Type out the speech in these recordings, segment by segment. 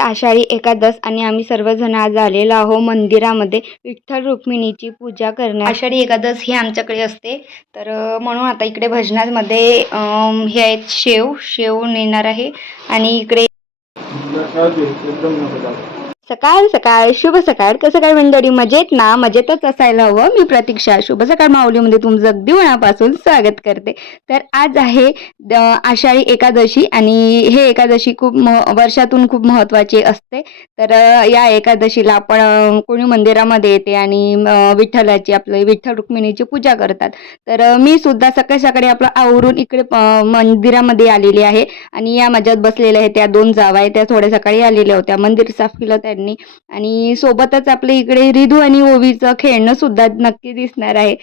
आषाढी एकादश आणि आम्ही सर्वजण आज आलेलो आहो मंदिरामध्ये. विठ्ठल रुक्मिणीची पूजा करण्या आषाढी एकादश ही आमच्याकडे असते. तर म्हणून आता इकडे भजनामध्ये हे आहेत शेव. शेव नेणार आहे. आणि इकडे सकाळ सकाळ शुभ सकाळ कसं काय मंडळी? मजेत ना? मजेतच असायला हवं मी प्रतीक्षा. शुभ सकाळ माऊलीमध्ये तुमचं अगदी मनापासून स्वागत करते. तर आज आहे आषाढी एकादशी आणि हे एकादशी खूप म वर्षातून खूप महत्त्वाची असते. तर या एकादशीला आपण कोणी मंदिरामध्ये येते आणि विठ्ठलाची आपली विठ्ठल रुक्मिणीची पूजा करतात. तर मी सुद्धा सकाळी सकाळी आपलं आवरून इकडे मंदिरामध्ये आलेली आहे. आणि या माझ्यात बसलेल्या आहेत त्या दोन जावा आहेत. त्या थोड्या सकाळी आलेल्या होत्या. मंदिर साफ केलं त्या त्यांनी आणि सोबतच आपल्या इकडे रिधू आणि ओवीचं खेळणं सुद्धा नक्की दिसणार आहे.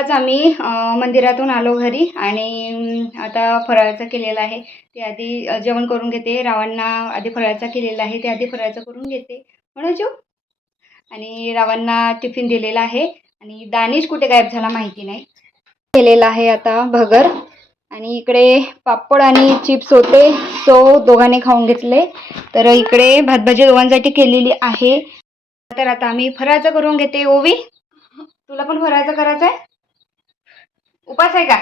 आत्ताच आम्ही मंदिरातून आलो घरी आणि आता फराळाचं केलेलं आहे. ते आधी जेवण करून घेते. रावांना आधी फराळाचा केलेला आहे. ते आधी फराळाचं करून घेते. म्हणून जेव. आणि रावांना टिफिन दिलेला आहे. आणि दानिश कुठे गायब झाला माहिती नाही. केलेला आहे आता भगर. आणि इकडे पापड आणि चिप्स होते. सो दोघांनी खाऊन घेतले. तर इकडे भातभाजी दोघांसाठी केलेली आहे. तर आता आम्ही फराळाचं करून घेते. ओवी तुला पण फराळाचं करायचं आहे उपास आहे का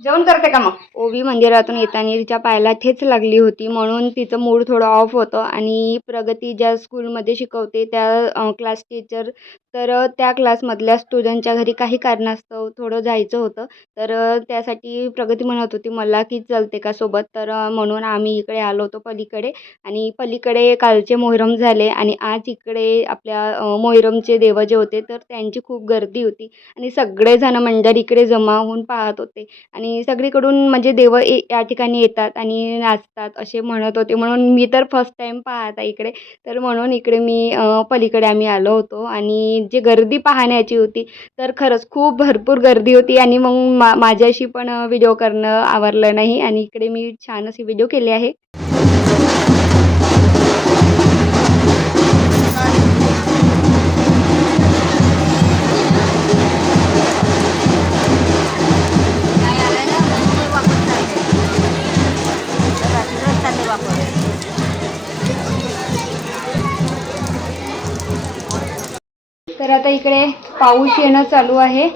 जेवण करते का मग? ओवी मंदिरातून येताना तिच्या पायाला ठेच लागली होती म्हणून तिचं मूड थोडं ऑफ होतं आणि प्रगती ज्या स्कूलमध्ये शिकवते त्या क्लास टीचर तर त्या क्लासमधल्या स्टुडंटच्या घरी काही कारणास्तव थोडं जायचं होतं. तर त्यासाठी प्रगती म्हणत होती मला की चलते का सोबत? तर म्हणून आम्ही इकडे आलो होतो पलीकडे आणि पलीकडे कालचे मोहरम झाले आणि आज इकडे आपल्या मोहरमचे देव जे होते तर त्यांची खूप गर्दी होती आणि सगळेजण मंडळ इकडे जमा होऊन पाहत होते आणि सगळीकडून म्हणजे देव ए या ठिकाणी येतात आणि नाचतात असे म्हणत होते. म्हणून मी तर फर्स्ट टाईम पाहत आहे इकडे. तर म्हणून इकडे मी पलीकडे आम्ही आलो होतो. आणि जे गर्दी पाहण्याची होती तर खरंच खूप भरपूर गर्दी होती. आणि मग मा माझ्याशी पण व्हिडिओ करणं आवरलं नाही. आणि इकडे मी छान असे व्हिडिओ केले आहे. तर आता इकडे पाऊस येणं चालू आहे.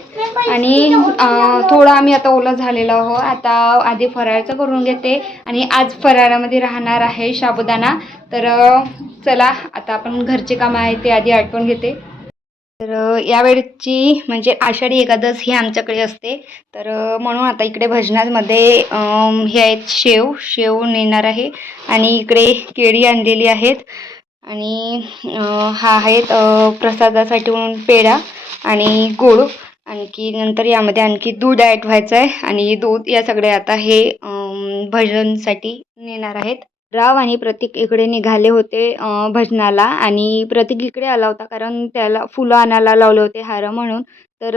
आणि थोडा थोडं आम्ही आता ओलं झालेलो आहो आता आधी फराळचं करून घेते. आणि आज फराळामध्ये राहणार आहे साबुदाणा. तर चला आता आपण घरचे कामं आहे ते आधी आठवण घेते. तर यावेळची म्हणजे आषाढी एकादश ही आमच्याकडे असते. तर म्हणून आता इकडे भजनामध्ये हे आहेत शेव. शेव नेणार आहे. आणि इकडे केळी आणलेली आहेत. आणि हा आहेत प्रसादासाठी म्हणून पेढा आणि गूळ. आणखी नंतर यामध्ये आणखी दूध ॲड व्हायचं आहे आणि दूध या सगळे आता हे भजनसाठी नेणार आहेत. राव आणि प्रतीक इकडे निघाले होते भजनाला आणि प्रतीक इकडे आला होता कारण त्याला फुलं आणायला लावले होते हार म्हणून. तर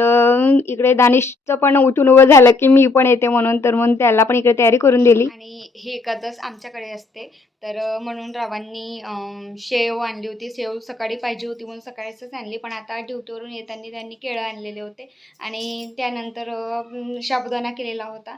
इकडे दानिशचं पण उठून उभं झालं की मी पण येते म्हणून तर म्हणून त्याला पण इकडे तयारी करून दिली. आणि ही एकादस आमच्याकडे असते. तर म्हणून रावांनी शेव आणली होती. शेव सकाळी पाहिजे होती म्हणून सकाळीच आणली पण आता ड्युटीवरून येताना त्यांनी केळं आणलेले होते. आणि त्यानंतर अं, साबुदाणा केलेला होता.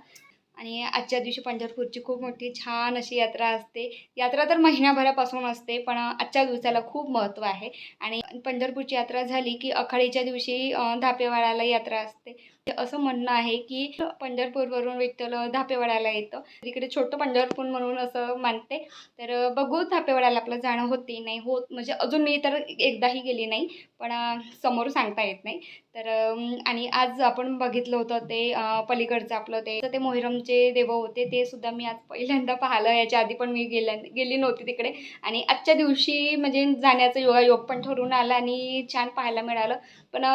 आणि आजच्या दिवशी पंढरपूरची खूप मोठी छान अशी यात्रा असते. यात्रा तर महिन्याभरापासून असते पण आजच्या दिवसाला खूप महत्त्व आहे. आणि पंढरपूरची यात्रा झाली की अखाडीच्या दिवशी धापेवाडाला यात्रा असते. असं म्हणणं आहे की पंढरपूरवरून विठ्ठल धापेवाड्याला येतं. तिकडे छोटं पंढरपूर म्हणून असं मानते. तर बघू धापेवाड्याला आपलं जाणं होते नाही होत म्हणजे अजून मी तर एकदाही गेली नाही पण समोर सांगता येत नाही. तर आणि आज आपण बघितलं होतं ते पलीकडचं आपलं ते ते मोहरमचे देव होते ते सुद्धा मी आज पहिल्यांदा पाहिलं. याच्या आधी पण मी गेल्या गेली नव्हती तिकडे. आणि आजच्या दिवशी म्हणजे जाण्याचं योगायोग पण ठरून आला आणि छान पाहायला मिळालं. पण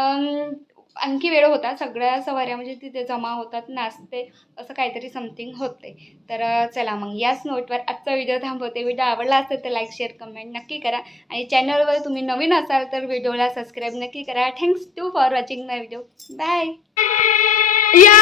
आणखी वेळ होता. सगळ्या सवाऱ्या म्हणजे तिथे जमा होतात नाचते असं काहीतरी समथिंग होते. तर चला मग याच नोटवर आजचा व्हिडिओ थांबवते. व्हिडिओ आवडला असेल तर लाईक शेअर कमेंट नक्की करा. आणि चॅनलवर तुम्ही नवीन असाल तर व्हिडिओला सबस्क्राईब नक्की करा. Thanks to for watching my video bye या